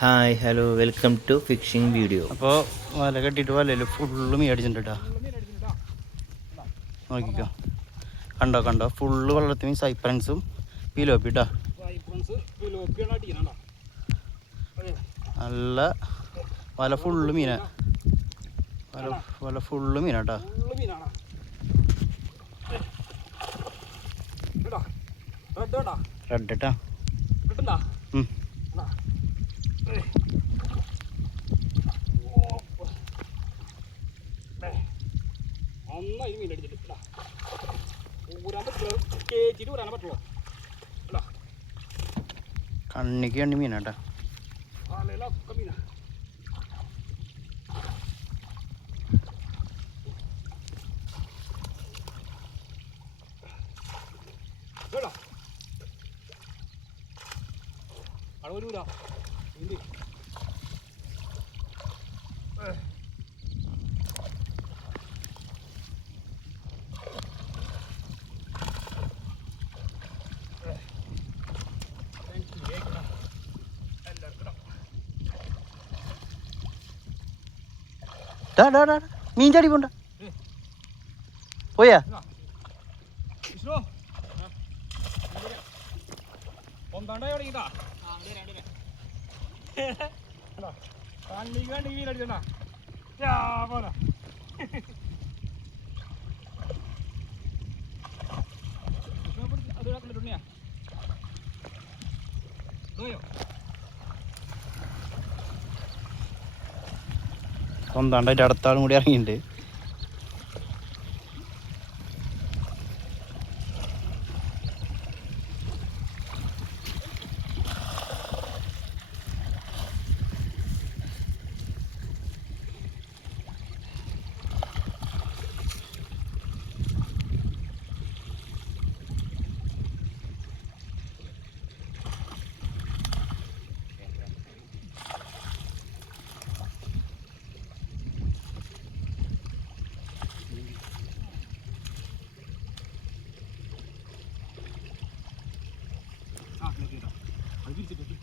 Hi hello welcome to fishing video. അപ്പോൾ വല കെട്ടിയിട്ട് വലയിൽ ഫുള്ള് മീൻ അടിച്ചിട്ടുണ്ട് കേട്ടോ. നോക്കിക്കോ. കണ്ടോ കണ്ടോ? ഫുള്ള് വെള്ളത്തിന് മീൻ സൈപ്രൻസും പിലോപ്പിട്ടാ നല്ല വല ഫുള്ള് മീനാ. വല വല ഫുള്ള് മീനാട്ടാ റെഡ് ഇട്ടാ ഉം. ഒന്നായി മീൻ അടിച്ചിട്ട് ഊരാൻ പറ്റുള്ളൂ കേച്ചിട്ട് ഊരാൻ പറ്റുള്ളൂ കണ്ണിക്ക് കണ്ണി മീനാട്ടാ കാലയിലൊക്കെ മീനാ അവിടെ വരൂല ഡാ ഡാ ഡാ. മീൻ ചാടി പോണ്ട. പോയാ? തുടങ്ങിട്ടാ കണ്ണിക്ക് മീൻ അടിച്ചണ്ടാ പോരാ സ്വന്തം അടുത്ത ആളും കൂടി ഇറങ്ങിയിട്ടുണ്ട് ആ കേട്ടോ അത് പിടിച്ചിട്ട്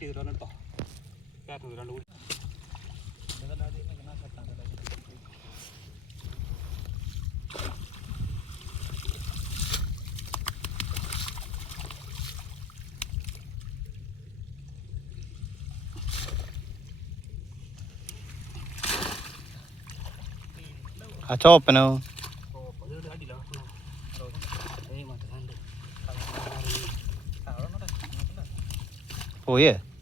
കട്ട് ചെയ്തിട്ട് എടുത്തോ കയറ്റുന്നത് രണ്ട് കൂടി. ആ ചോപ്പനോ? പോയേ?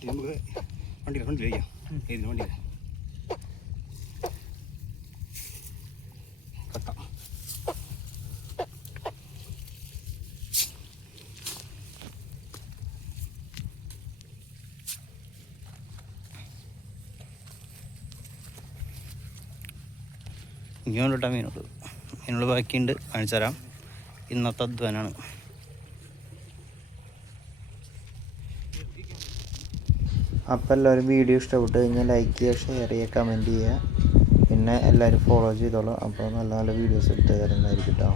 കെട്ടി നമുക്ക് വണ്ടിയിൽ വണ്ടിയിൽ വയ്ക്കാം ഏതിന് വണ്ടിയിൽ കെട്ടാം. കേട്ടോ മീനുള്ളൂ ബാക്കിയുണ്ട്. കാണിച്ചു തരാം ഇന്നത്തെ അധ്വാനാണ്. അപ്പോൾ എല്ലാവരും വീഡിയോ ഇഷ്ടപ്പെട്ട് കഴിഞ്ഞാൽ ലൈക്ക് ചെയ്യുക ഷെയർ ചെയ്യുക കമന്റ് ചെയ്യുക. പിന്നെ എല്ലാവരും ഫോളോ ചെയ്തോളൂ. അപ്പോൾ നല്ല നല്ല വീഡിയോസ് ഇട്ട് തരുന്നതായിരിക്കും കേട്ടോ